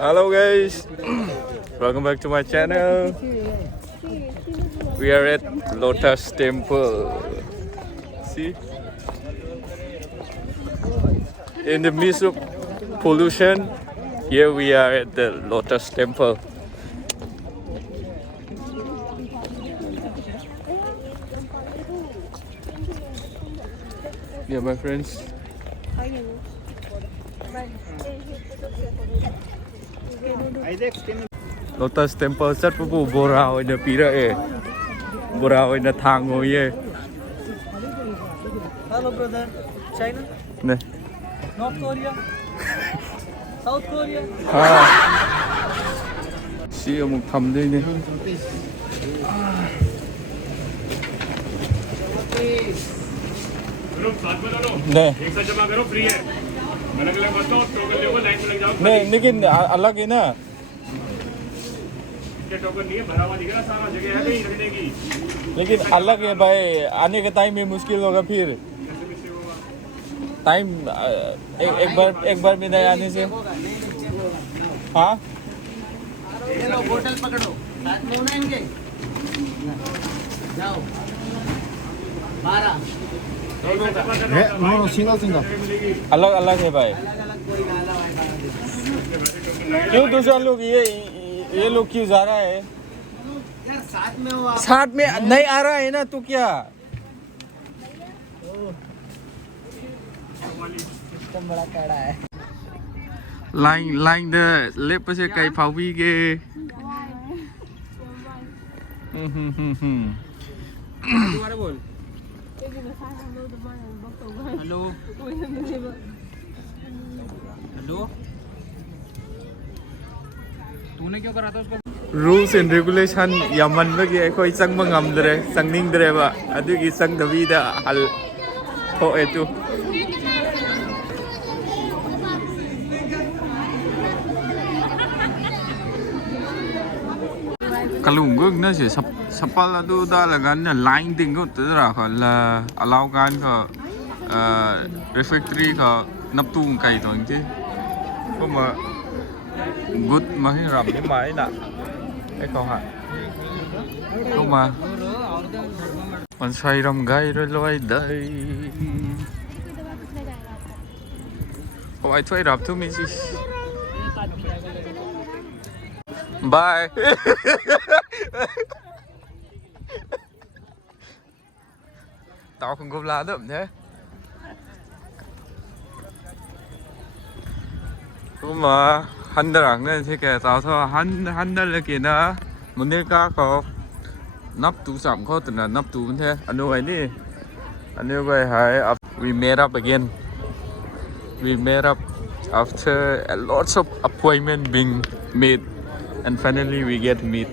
Hello guys, welcome back to my channel. We are at Lotus Temple. See, in the midst of pollution, here we are at the Lotus Temple. Yeah, my friends. Lotus Temple rất phụ bồ rào ở phía đây, bồ rào ở thang ngồi ye. Hello brother, China? Này. North Korea? South Korea? Xí ở một thầm đây này. Này. नहीं लेकिन अलग है ना लेकिन अलग है भाई आने के टाइम में मुश्किल होगा फिर टाइम एक बार में नहीं आने से हाँ ये लो बोतल पकड़ो साथ में होना इनके जाओ 12 सिंगल अलग अलग है भाई क्यों दूसरा लोग ये लोग क्यों जा रहा है यार साथ में नहीं आ रहा है ना तो क्या सिस्टम बड़ा कड़ा है लाइन द लेप से कई फावी के दोबारा बोल हेलो हेलो तूने क्यों करा था उसको rules and regulation yamanbagi akhoi changma ngamdre changningdreba adugi changdabida hal thoe tu kalungug na si sapal adu da lagan na line ding ko tara la allow kan ko refectory ko naptu kai to inti ko ma good ma hi ram ni mai na cái câu hỏi câu mà mình xoay rồng gai rồi lôi đây không ai thuê rạp thôi mình gì bye tao không có lá đậm thế cũng mà hắn đã rằng thế kể tao thôi hắn đã là kỹ na muốn đi cá có nắp tủ sắm có từ là nắp tủ thế anh nuôi đi anh nuôi hay we made up again we made up after a lots of appointment being made and finally we get to meet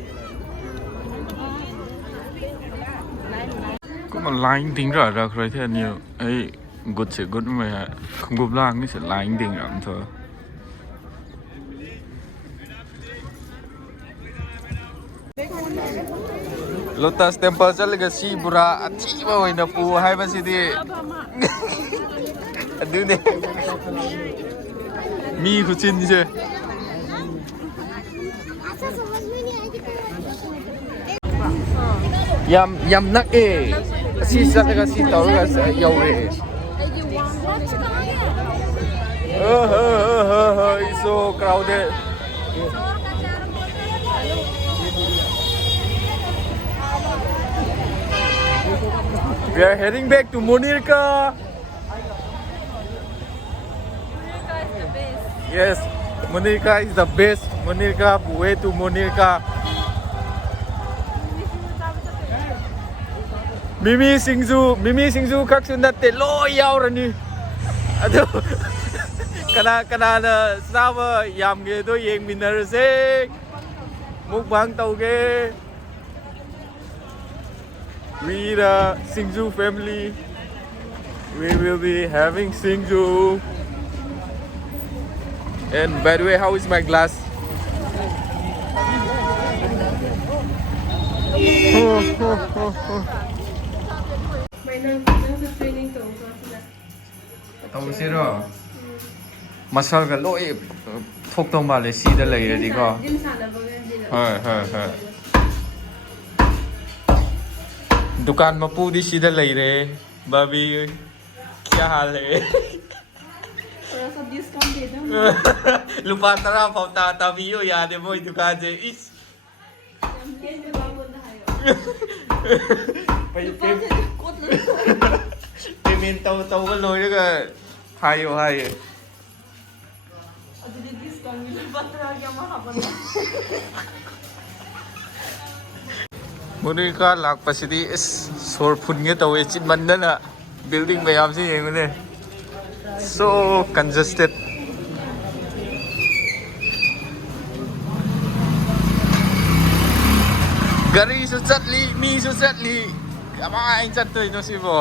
có một line tính rõ ra rồi thế nhiều ấy good sẽ good mà không gồm lang nó sẽ line tính rõ thôi Lotus Temple chalaga si bura achiba hoina pu haiba sidi adune mi khuchin je yam nak e si chalaga si tawga yaure it's so crowded we are heading back to Monirka. Yes, Monirka is the best. Monirka, way to Monirka. Mimi Singzu kaksu natte lo yaurani. Ado kana na sama yam ge do yeng minarse. Mukbang tauge. We the Singzu family, we will be having Singzu. And by the way, how is my glass? Tahu sih ꯃꯁꯜꯒ ꯂꯣꯏ ꯊꯣꯛꯇꯧ ꯃꯥꯜꯂꯦ ꯁꯤꯗ ꯂꯩꯔꯗꯤꯀꯣ gym ꯁꯥꯟꯅꯕꯒꯁꯤꯅ ꯍꯣꯏ दुकान मपूदी सीधा ले रहे भाभी क्या हाल है थोड़ा सा डिस्काउंट दे दो लुपा तरा पाउता तभी हो याद है वो दुकान से इस पेमेंट तो वो लोग का हाय अभी डिस्काउंट मिल पत्रा क्या महाबली मुनिका लाख पसीदी इस सोर फुनगे तवे चित मंदना बिल्डिंग में आप से ये मुने so congested gari su chatli mi su chatli ama anh chat tôi nó xí bò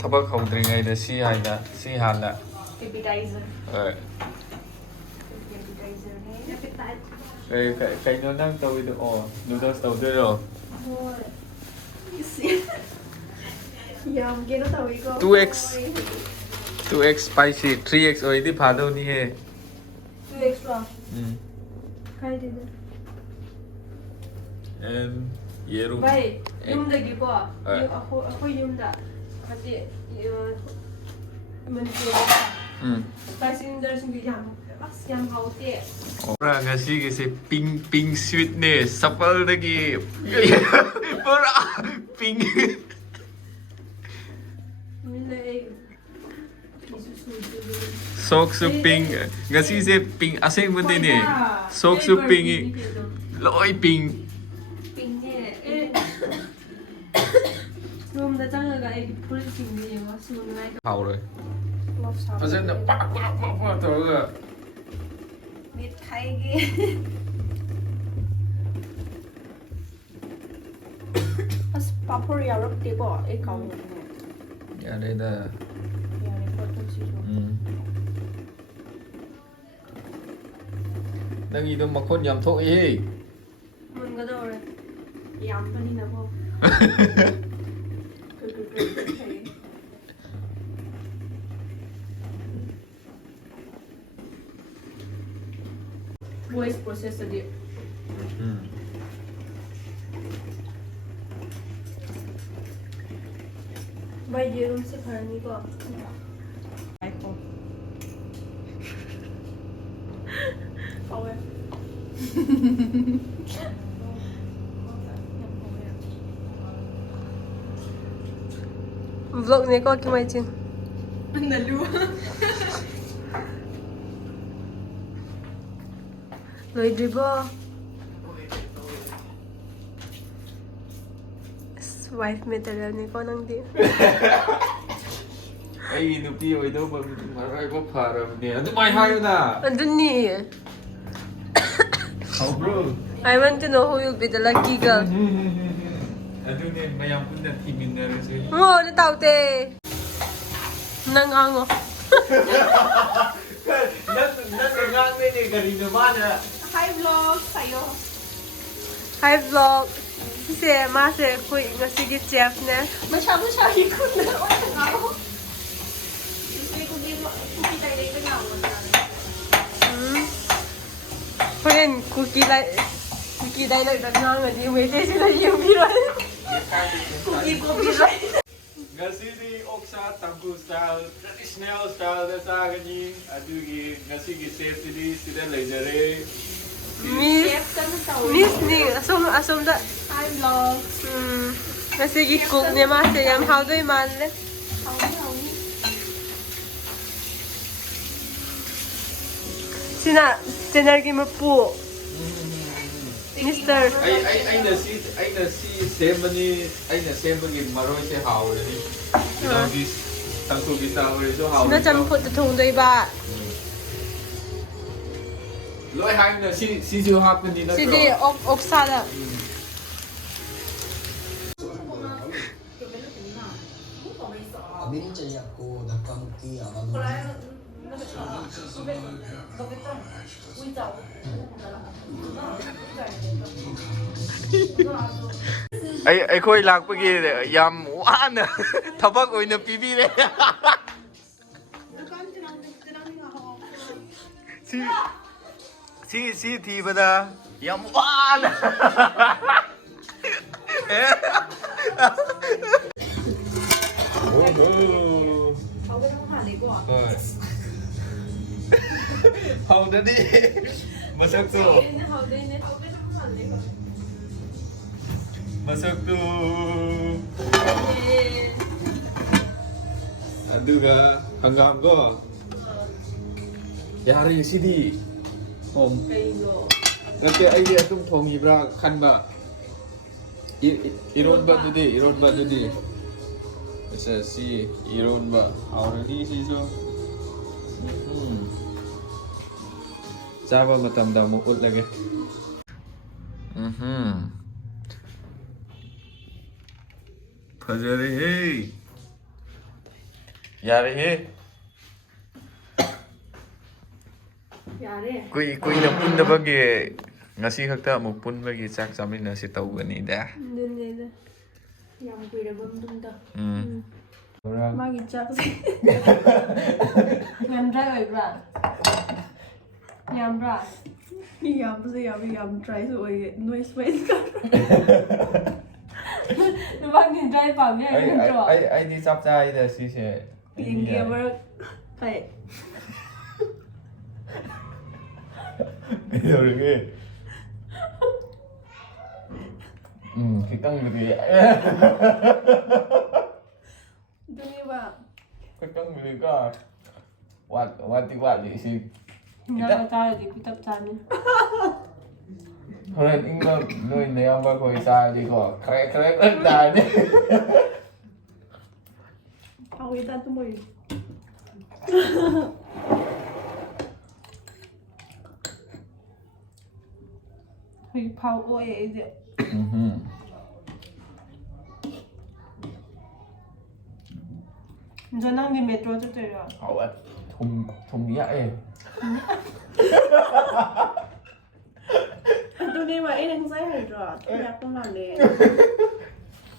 thắp không từ ngày để si hành là si hàn là appetizer cái nó đang tàu được noodles tàu được rồi yum kia nó tàu ý cô 2x 2x spicy 3x rồi đi phá đâu đi he 2x rồi khai đi em 예름 vậy yum được cô aku yum đã hati mình spicy noodles bị giảm yum hậu tiệt ora ngasi cái pink sweetness supple lagi ora pink sok su pink ngasi se pink asing vấn đề này sok su pink lỗi pink pink nè room đã chẳng là cái full pink gì mà xuống ngay hào rồi bây giờ nó bạc rồi biết khai ghê paprika rất tiếc bỏ ấy còn dạ đây là đang gì đâu mà khôn nhầm thôi ý mình có đâu rồi yum cái đi nào không voice processor đi bây giờ mình sẽ phải như vậy iPhone không em vlog này có cái máy chứ là luôn rồi đi bo wife material này có năng đi ai nụ pi oi đâu mà ai có phà rồi nè nó mai hay na anh đi how bro I want to know who will be the lucky girl anh nè mày làm cũng là team winner rồi chứ ngô nó tao tê năng ăn ngô nó ngang đây này gần như mà nè Hi vlog sa'yo. Hi vlog. Kasi mase ko sige chef na. Masyado siya ikot na ako. Kasi kung di mo kita rin ka nga Pagin cookie dai lang na nga di mo ite sila yung biran. Cookie right. ngasi di oksa tangku style traditional style da sa ganin adugi ngasi gi safety di sida lejare Miss ni asom da hi vlog ngasi gi cook ni ma se yam how do man le sina tenar gi mapu Mister anh là si xem bani maroi se hào rồi đi đâu đi tăng số đi sao rồi số hào nó chăm phụt thùng đôi ba lỗi hai là si chưa hấp bên đi nó si đi ốc sa đó Amin siya ko nakam ꯑꯩꯈꯣꯏ ꯂꯥꯛꯄꯒꯤ ꯌꯥꯝ ꯋꯥꯅ ꯊꯕꯛ ꯑꯣꯏꯅ ꯄꯤꯕꯤꯔꯦ ꯁꯤ ꯊꯤꯕꯗ ꯌꯥꯝ ꯋꯥꯅ ꯍꯧꯗꯗꯤ ꯃꯁꯛꯇꯣ ꯑꯗꯨꯒ ꯍꯪꯒꯥꯝꯗꯣ ꯌꯥꯔꯦ ꯁꯤꯗꯤ ꯅꯠꯇꯦ ꯑꯩꯗꯤ ꯑꯗꯨꯝ ꯊꯣꯡꯉꯤꯕ꯭ꯔꯥ ꯈꯟꯕ 이론바두디 시 이론바 아우르니 시죠 짜바 마탐다 뭐 웃라게 퍼저리 야래 kuy na pundabaги ngasi khakta amuk punbagi chak chaminasi tawganida Nene yam kuirabam dumda magi chakse yam dry oibra yam bra yam dry so oi noise waste ka nubangi dry pa me ai di chap chai da si se ingia ber kai 이렇게 객강들이 두니바 객강들이가 와띠 시 나가 자야지 비탑 자니 그래 인거 너희 내 양반 거기 자야지 이거 그래 나네 아우이다 또 뭐이 파우 오에 이제 저 낭비 메트로 쫓아요. 아와 톰이야 Tụi mà ấy đang say rồi, tôi đặt con làm để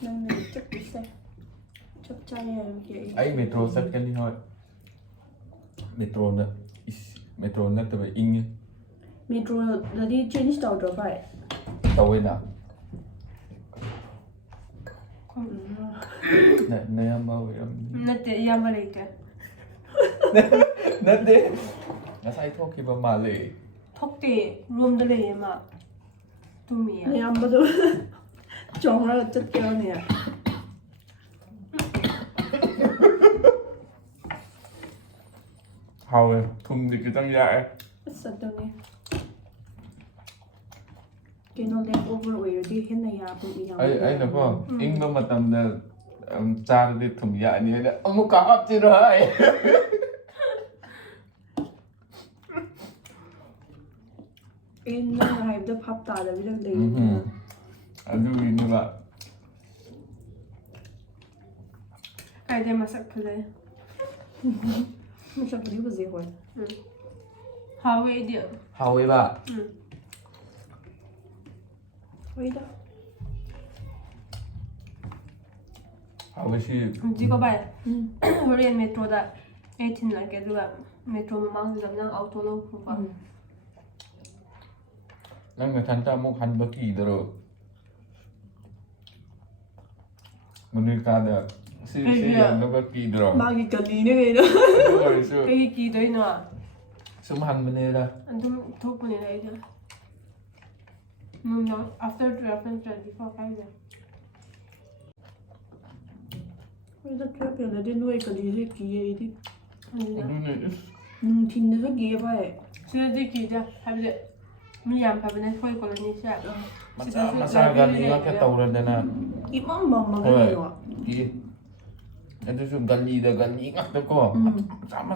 nên mình chắc bị say. Chụp chay này vậy. ai metro sắt cái đi thôi metro nó tụi in Metro là đi change tàu rồi phải. tàu ấy nào 내 양반 왜 이러는데 Nete yamareke. 난데 나 사이 토끼가 말래 Thokte room da le ma. Tumi ya. Yam bado. Chong ra chat keo ne. 하왜 톰 이렇게 짱야 Sat đâu ne. Cái nó đem over rồi đi hết này à cũng đi ai nó có in mà tầm là cha đi thùng dạ như thế ông có hấp chứ rồi In nó hay được hấp ta là biết được aduh ini pak ai đem masak kale masak đi bao giờ rồi Hawe dia hawe pak Wait đó hawe sih Di ko ba Korean metro da 18 la ke duga metro mang da nang auto lo ko ba nang người thanh ta muốn hành bất kỳ đâu mình ta được si nó bất kỳ đâu Magi kali ne ne rồi su Cái kỳ đấy nó sum hành bên đây đó anh tum thok ne này đó no after 12 and 24 5 giờ Ôi rất là phải là đi nuôi cái gì thế kỳ ấy đi Thìn nó rất ghê vậy Chứ đi kỳ ra hay vậy Mình làm phải bên đây thôi còn là như thế masa ganti cái tàu lên đây nè Ít mong mà cái gì đó itu su ganti ngak tuh kok sama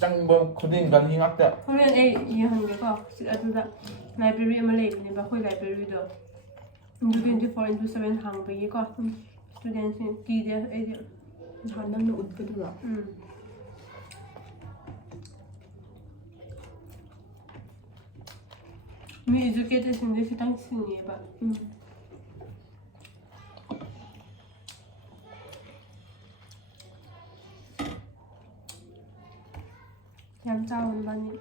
cang bom kuning ganti ngak tuh Korean ấy gì hơn cái có sự ở đó library mà lấy bên bà khôi library đó 24/7 hàng về có students kỳ đấy ấy đấy họ đang nộp cái đó มี educated สิ่งที่ตั้งสิ่งนี้แบบยำเจ้าวันนี้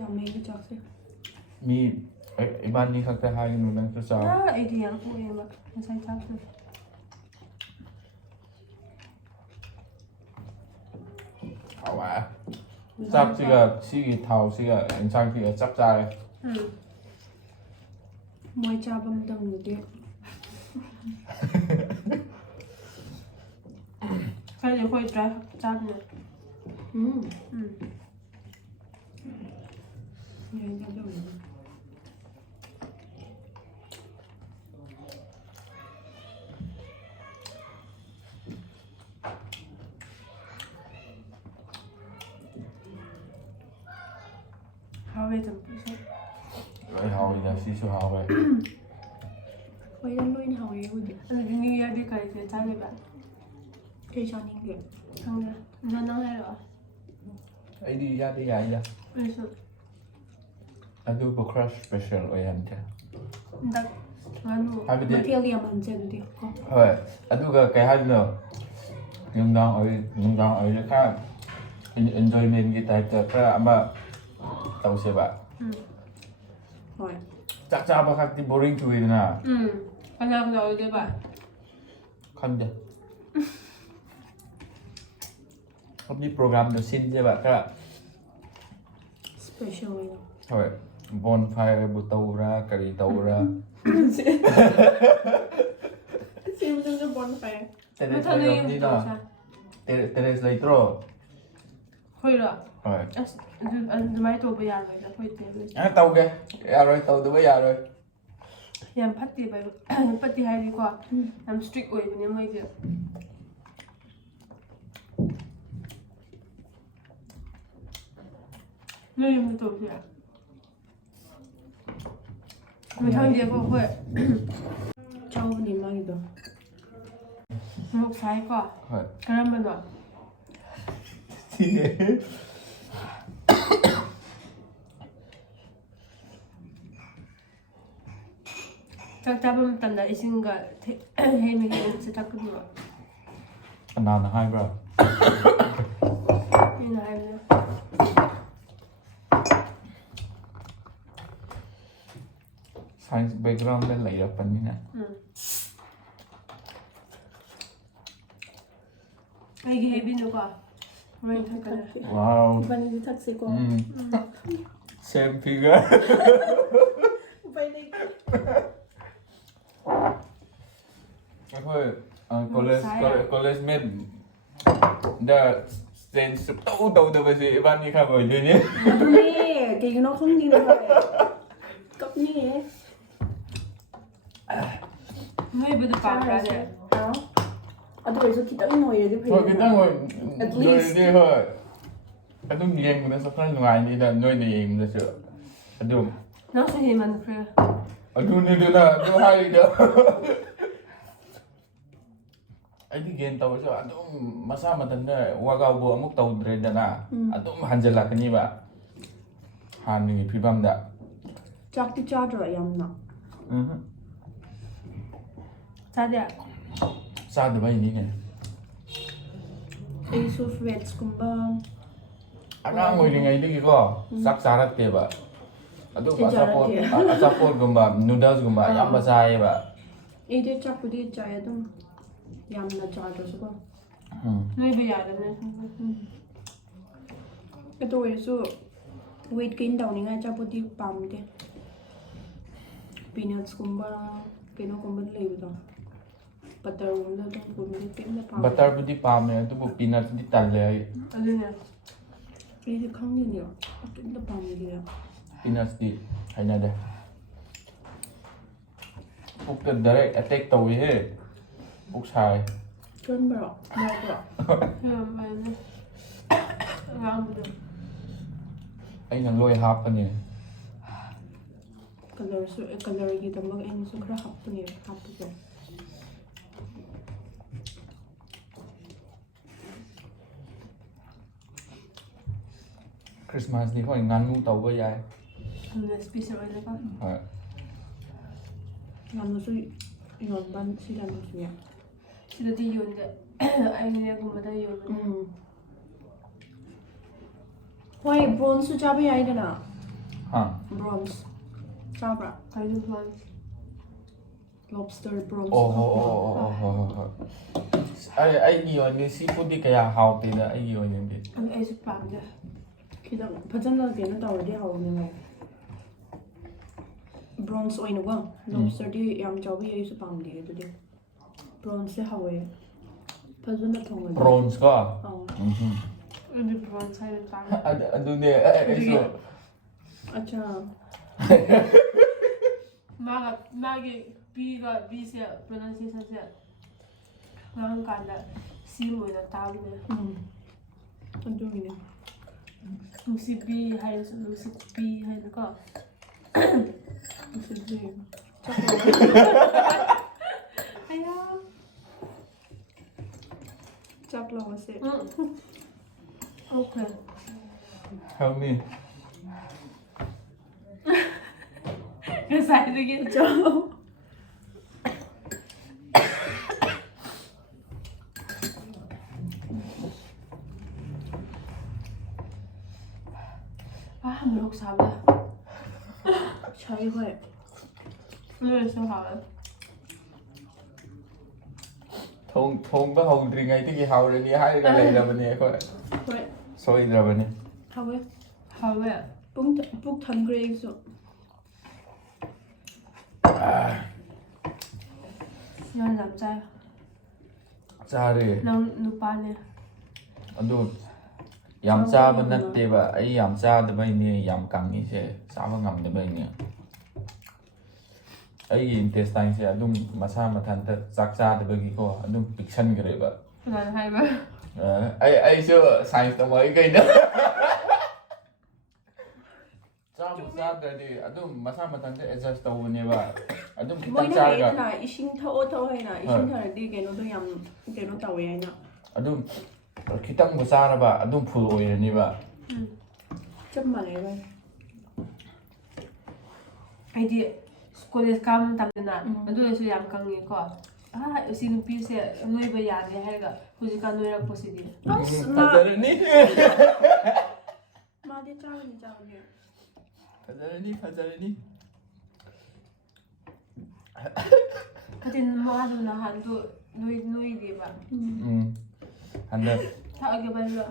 ยำเมย์จักสิ มีไอ้บ้านนี้เขาจะให้หนูนั่งจะสาว ไอเดียพูดเองแบบไม่ใช่จักสิ เอาวะจับสิกะชีกิเทาสิกะอันช่างสิกะจับใจ มวยจับมันดังอยู่ดิใครจะคอยจับเนี่ยยังจับได้ไหม好味怎么不说？哎，好的，是说好呗。可以让录音好一点，你要的可以在里边，可以上音乐。看着，你看哪来了？哎，đi ra đi ra ra. 为什么？ Anh đưa một crush special ở em thế. 你的完路。 Hai bên đi. Material mình chơi được không? Thôi, anh đưa cái hai nữa. Nhưng đang ở cái khác. Enjoyment kita ke apa tahu siapa? Rồi. Chắc chắn bakal di boring cuy na. Anh làm rồi đấy bạn. Kan deh. Hôm nay program được xin cho bạn các bạn. Special rồi. Thôi, bonfire bu tàu ra, curry tàu ra. Xem cho bonfire. Teres lagi ni dah. Teres lagi terus. 会了。 Rồi. Máy tổ bây giờ rồi là会tiền rồi. À, tàu kìa. À rồi, tàu từ bây giờ rồi. Yam phát đi bài, phát đi hay đi qua. Yam strict rồi bên em mấy giờ. Nơi em tổ gì à? Người thằng gì cũng会. Cháu đi mang được. Một sai qua. Rồi. Cái nào mà nó. 짝 잡으면 딴다 이 친구가 해미 진짜 딱 끊어. Anh nào là hai bro. 이나 해미. Science background lên lấy được phần như này. 이게 해비 누가? 뭐야 잠깐. Wow. Bạn đi taxi qua. Same figure. Vậy đi. Cái thôi, college mate. Đã sen sụp tàu từ bây giờ bạn đi khám rồi nhé. Nè, cái nó không như vậy. Cốc như vậy. 왜 이렇게 빠르게? Đó. À tôi phải kita ngồi để phải. Thôi kita ngồi At ngồi least. đi thôi. Anh đúng nghiêng của nó sắp ra ngoài đi là nơi này mình sẽ sửa. Anh đúng. 너 선생님은 그래. Anh đúng đi được là đúng hay đó. Anh đi ghen tàu cho anh đúng masa matan dah wagau buat muk tàu dre dana. Anh đúng hanjal lah kini ba. Han ni pibam dah. Chắc đi cha rồi em nè. 자대야. Sao được vậy nhỉ? Cái số vets cũng ba. Anh đang ngồi đi ngay đi có. Sắp xa rất kìa ba. Anh đúng support gumba noodles gumba yang basah ba. Ý đi chắc cũng đi chạy đâu. Em là cha rồi sao? 너 bây giờ là Cái tôi số weight gain đầu này ngay chắc cũng đi pump đi. Peanuts cũng ba. Cái nó cũng bên lì rồi. Butter cũng là trong cuốn đi kiếm là pump. Butter budi palm ya, tu bu peanut di talle. 어디냐? Cái thì không như nhiều. Kiếm là pump gì à? Peanut di hanya dah. Buk tu direct attack tau ye. Buk sai. Cơn bro. Bro bro. 그럼 말이야. 아무도. Anh thằng lôi hấp anh nhỉ. Color gì tầm anh số khá hấp tôi nhiều hấp rồi. Christmas ni kau ingat mu tahu ke ya? Special ꯑꯣꯏꯅꯀꯣ ꯍꯣꯏ ꯌꯥꯝꯅꯁꯨ ꯌꯣꯟꯕ ꯁꯤꯗꯅꯁꯨ ꯌꯥꯏ ꯁꯤꯗꯗꯤ ꯌꯣꯟꯗꯦ ꯑꯩꯅꯒꯨꯝꯕꯗ ꯌꯣꯟꯕꯅꯦ ꯍꯣꯏ ꯕ꯭ꯔꯣꯟꯁꯁꯨ ꯆꯥꯕ ꯌꯥꯏꯗꯅ ꯍꯥ ꯕ꯭ꯔꯣꯟꯁ ꯆꯥꯕ꯭ꯔꯥ ꯀꯩꯅꯣ ꯕ꯭ꯔꯣꯟꯁ ꯂꯣꯕꯁꯇꯔ ꯕ꯭ꯔꯣꯟꯁ ꯑꯣ ꯍꯣ ꯑꯣ ꯍꯣꯏ ꯍꯣꯏ ꯑꯩꯒꯤ ꯑꯣꯏꯅꯗꯤ ꯁꯤ ꯐꯨꯗꯇꯤ ꯀꯌꯥ ꯍꯥꯎꯇꯦꯗ ꯑꯩꯒꯤ ꯑꯣꯏꯅꯗꯤ ꯑꯩꯁꯨ ꯄꯥꯝꯗꯦ ꯈꯤꯇꯪ ꯐꯖꯅ ꯀꯩꯅꯣ ꯇꯧꯔꯗꯤ ꯍꯥꯎꯕꯅꯦ ꯕ꯭ꯔꯣꯟꯁ ꯑꯣꯏꯅꯀꯣ ꯂꯣꯕꯁꯇꯔꯗꯤ ꯌꯥꯝ ꯆꯥꯎꯕꯤ ꯑꯩꯁꯨ ꯄꯥꯝꯗꯦ ꯑꯗꯨꯗꯤ ꯕ꯭ꯔꯣꯟꯁꯁꯦ ꯍꯥꯎꯋꯦ ꯐꯖꯅ ꯊꯣꯡꯉꯗꯤ ꯄ꯭ꯔꯣꯟꯁ ꯀꯣ ꯑꯩꯗꯤ ꯕ꯭ꯔꯣꯟꯁ ꯍꯥꯏꯅ ꯇꯥꯔꯦ ꯑꯗꯨꯅꯦ ꯑꯩꯁꯨ ꯑꯠꯆꯥ ꯃꯥꯒꯤ ꯄꯤꯒ ꯕꯤꯁꯦ ꯄ꯭ꯔꯣꯅꯥꯎꯟꯁꯤꯌꯦꯁꯟꯁꯦ ꯉꯥꯡ ꯀꯥꯟꯗ ꯁꯤ ꯑꯣꯏꯅ ꯇꯥꯕꯅꯦ ꯑꯗꯨꯒꯤꯅꯦ ꯅꯨꯡꯁꯤꯕꯤ ꯍꯥꯏꯔꯁꯨ ꯅꯨꯡꯁꯤꯠꯄꯤ ꯍꯥꯏꯅꯀꯣ ꯅꯨꯡꯁꯤꯠꯄꯤ ꯑꯌꯥ ꯆꯥꯛ ꯂꯧꯔꯁꯦ ꯑꯣꯀꯦ Help me. ꯉꯁꯥꯏꯗꯒꯤ 모록 사다. 샤이 회. 그래서 하래. 통ba hꯧꯗ꯭ꯔꯤꯉꯩꯗꯒꯤ ꯍꯧꯔꯅꯤ ꯍꯥꯏꯔꯒ ꯂꯩꯔꯕꯅꯤ ꯑꯩꯈꯣꯏ ꯍꯣꯏ ꯁꯣꯏꯗ꯭ꯔꯕꯅꯤ ꯍꯥꯎꯋꯦ 하루에 ꯄꯨꯛ ꯊꯟꯈ꯭ꯔꯦ ꯑꯩꯁꯨ 난 남자야. ꯆꯥꯔꯦ 난 누빠네. ꯑꯗꯨ ꯌꯥꯝ ꯆꯥꯕ ꯅꯠꯇꯦꯕ ꯑꯩ ꯌꯥꯝ ꯆꯥꯗꯕꯩꯅꯦ ꯌꯥꯝ ꯀꯪꯉꯤꯁꯦ ꯆꯥꯕ ꯉꯝꯗꯕꯩꯅꯦ ꯑꯩꯒꯤ ꯏꯟꯇꯦꯁꯇꯥꯏꯟꯁꯦ ꯑꯗꯨꯝ ꯃꯁꯥ ꯃꯊꯟꯇ ꯆꯥꯛ ꯆꯥꯗꯕꯒꯤꯀꯣ ꯑꯗꯨꯝ ꯄꯤꯛꯁꯟꯈ꯭ꯔꯦꯕ 난 하이바. ꯑꯩꯁꯨ ꯁꯥꯏꯟꯁ ꯇꯝꯃꯛꯏ ꯀꯩꯅꯣ ꯆꯥꯕ ꯆꯥꯗ꯭ꯔꯗꯤ ꯑꯗꯨꯝ ꯃꯁꯥ ꯃꯊꯟꯇ ꯑꯦꯗꯖꯁ ꯇꯧꯕꯅꯦꯕ ꯑꯗꯨꯝ ꯈꯤꯇꯪ ꯃꯣꯏꯅ ꯆꯥꯔꯒ ꯍꯥꯏꯌꯦꯗꯅ ꯏꯁꯤꯡ ꯊꯛꯑꯣ ꯍꯥꯏꯅ ꯏꯁꯤꯡ ꯊꯛꯑꯗꯤ ꯀꯩꯅꯣꯗꯣ ꯌꯥꯝ ꯀꯩꯅꯣ ꯇꯧꯋꯦ ꯍꯥꯏꯅ ꯑꯗꯨꯝ ꯈꯤꯇꯪꯕꯨ ꯆꯥꯔꯕ ꯑꯗꯨꯝ ꯐꯨꯜ ꯑꯣꯏꯔꯅꯤꯕ ꯆꯞ ꯃꯥꯟꯅꯩ ꯚꯥꯏ ꯑꯩꯗꯤ ꯀꯣꯂꯦꯖ ꯀꯥꯕ ꯃꯇꯝꯗꯅ ꯑꯗꯨ ꯑꯣꯏꯔꯁꯨ ꯌꯥꯝ ꯀꯪꯉꯦꯀꯣ ꯁꯤ ꯅꯨꯄꯤꯁꯦ ꯅꯣꯏꯕ ꯌꯥꯗꯦ ꯍꯥꯏꯔꯒ ꯍꯧꯖꯤꯛꯀꯥꯟ ꯅꯣꯏꯔꯛꯄꯁꯤꯗꯤ ꯐꯖꯔꯅꯤ 마디 짜오니 짜오니 ꯐꯖꯔꯅꯤ 근데 마도 나한도 노이데바 한번 타게 발로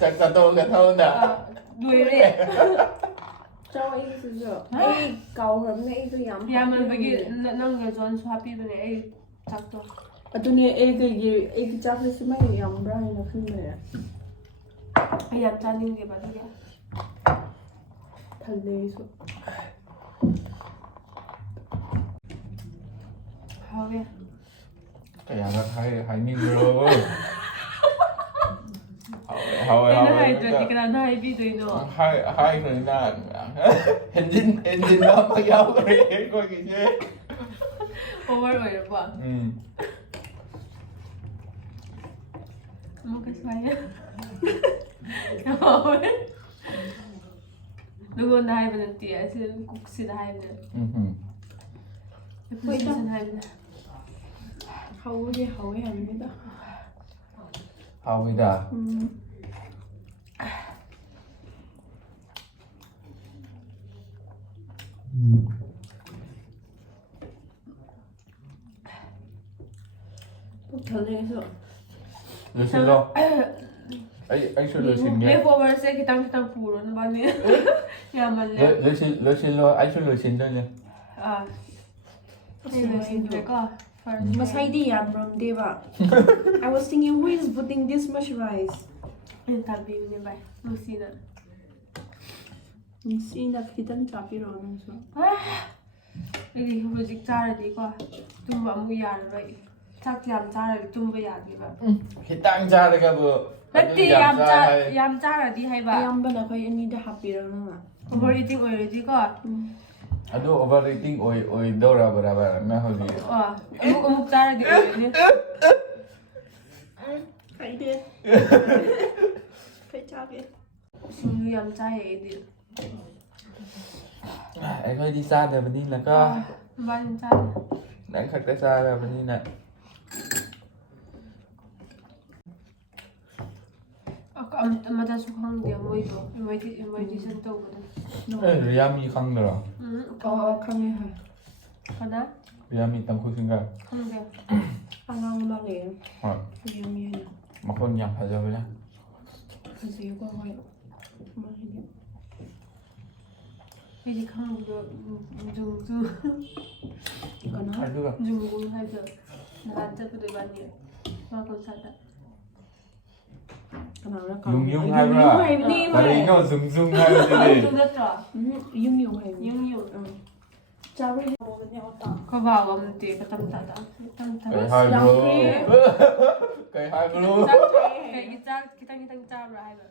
짝짝도가 타온다 노이래 짜오 이수죠 에이 가오르네 이도 야만 베기 넌가 존 수하피브네 에이 작도 아두니 에이 짜프스 마이 양브라이나 큰데 ꯑꯩ ꯌꯥꯝ ꯆꯥꯅꯤꯡꯗꯦꯕ ꯑꯗꯨꯒꯤ ꯊꯜꯂꯦ ꯑꯩꯁꯨ ꯍꯥꯎꯋꯦ ꯀꯌꯥꯔꯛ ꯍꯥꯏꯅꯤꯡꯕ꯭ꯔꯣ ꯍꯥꯎꯋꯦ ꯑꯩꯅ ꯍꯥꯏꯗ꯭ꯔꯗꯤ ꯀꯅꯥꯅ ꯍꯥꯏꯕꯤꯗꯣꯏꯅꯣ 하이그나 엔진 한번 야우래 거기지 오버를 어이러봐 먹겠어 아니야? 하왜? 누구나 하이브는 띠야 지금 국시다 하이브는 무슨 하이브는 하오이 합니다 하위다 푹 털려서 루실로 ꯑꯩꯁꯨ ꯂꯣꯏꯁꯤꯟꯒꯦ ꯂꯦꯐꯑꯣꯚꯔꯁꯦ ꯈꯤꯇꯪ ꯄꯨꯔꯣ ꯅꯕꯥꯅꯤ ꯌꯥꯝꯃꯜꯂꯦ ꯂꯣꯏꯁꯤꯜꯂꯣ ꯑꯩꯁꯨ ꯂꯣꯏꯁꯤꯟꯗꯣꯏꯅꯦ ꯑꯩ ꯂꯣꯏꯁꯤꯟꯈ꯭ꯔꯦꯀꯣ ꯉꯁꯥꯏꯗꯤ ꯌꯥꯝꯔꯝꯗꯦꯕ I was thinking who is putting this much rice ꯑꯩꯅ ꯇꯥꯛꯄꯤꯕꯅꯦ ꯚꯥꯏ ꯅꯨꯡꯁꯤꯅ ꯅꯨꯡꯁꯤꯅ ꯈꯤꯇꯪ ꯇꯥꯛꯄꯤꯔꯣ ꯅꯪꯁꯨ ꯑꯩꯗꯤ ꯍꯧꯖꯤꯛ ꯆꯥꯔꯗꯤꯀꯣ ꯇꯨꯝꯕ ꯑꯃꯨꯛ ꯌꯥꯔꯔꯣꯏ ꯆꯥꯛ ꯌꯥꯝ ꯆꯥꯔꯗꯤ ꯇꯨꯝꯕ ꯌꯥꯗꯦꯕ ꯈꯤꯇꯪ ꯆꯥꯔꯒꯕꯨ ꯅꯠꯇꯦ ꯌꯥꯝ ꯆꯥꯔꯗꯤ ꯍꯥꯏꯕ ꯑꯌꯥꯝꯕꯅ ꯑꯩꯈꯣꯏ ꯑꯅꯤꯗ ꯍꯥꯞꯄꯤꯔꯣ ꯅꯪꯅ ꯑꯣꯚꯔ ꯏꯇꯤꯡ ꯑꯣꯏꯔꯗꯤꯀꯣ ꯑꯗꯨ ꯑꯣꯚꯔ ꯔꯦꯇꯤꯡ ꯑꯣꯏꯗꯧꯔꯕ꯭ꯔꯕ ꯅꯪ ꯍꯧꯖꯤꯛ ꯑꯃꯨꯛ ꯆꯥꯔꯗꯤ ꯑꯣꯏꯔꯅꯤ ꯍꯥꯏꯗꯦ ꯀꯩ ꯆꯥꯒꯦ ꯁꯤꯡꯖꯨ ꯌꯥꯝ ꯆꯥꯏꯌꯦ ꯑꯩꯗꯤ Ai đi xa rồi bên đi là có Ba chúng ta. đáng thật tới xa rồi bên đi nè. Mà ta xuống không điểm mới đi sân tàu rồi. Riyami không được rồi. 강해. Có đó? Riyami tâm khu sinh ra. Không được. 안강 말이에요. 위험해요. Mà con nhập phải rồi nha. 그래서 이거 거의 말이에요. Vì không được dùng 이거나 Ai được rồi. dùng hay giờ là cho cái bạn nhỉ mà còn sao đó 그나마 Dùng hay ra. Ở đây nó dùng hay là gì? dùng rất rõ 융용해. nhưng 짜리 먹으냐 어따. có vào gồm tiền cái tâm tạ tâm Cái hai bro. Cái hai bro. cái tăng trao rồi hai rồi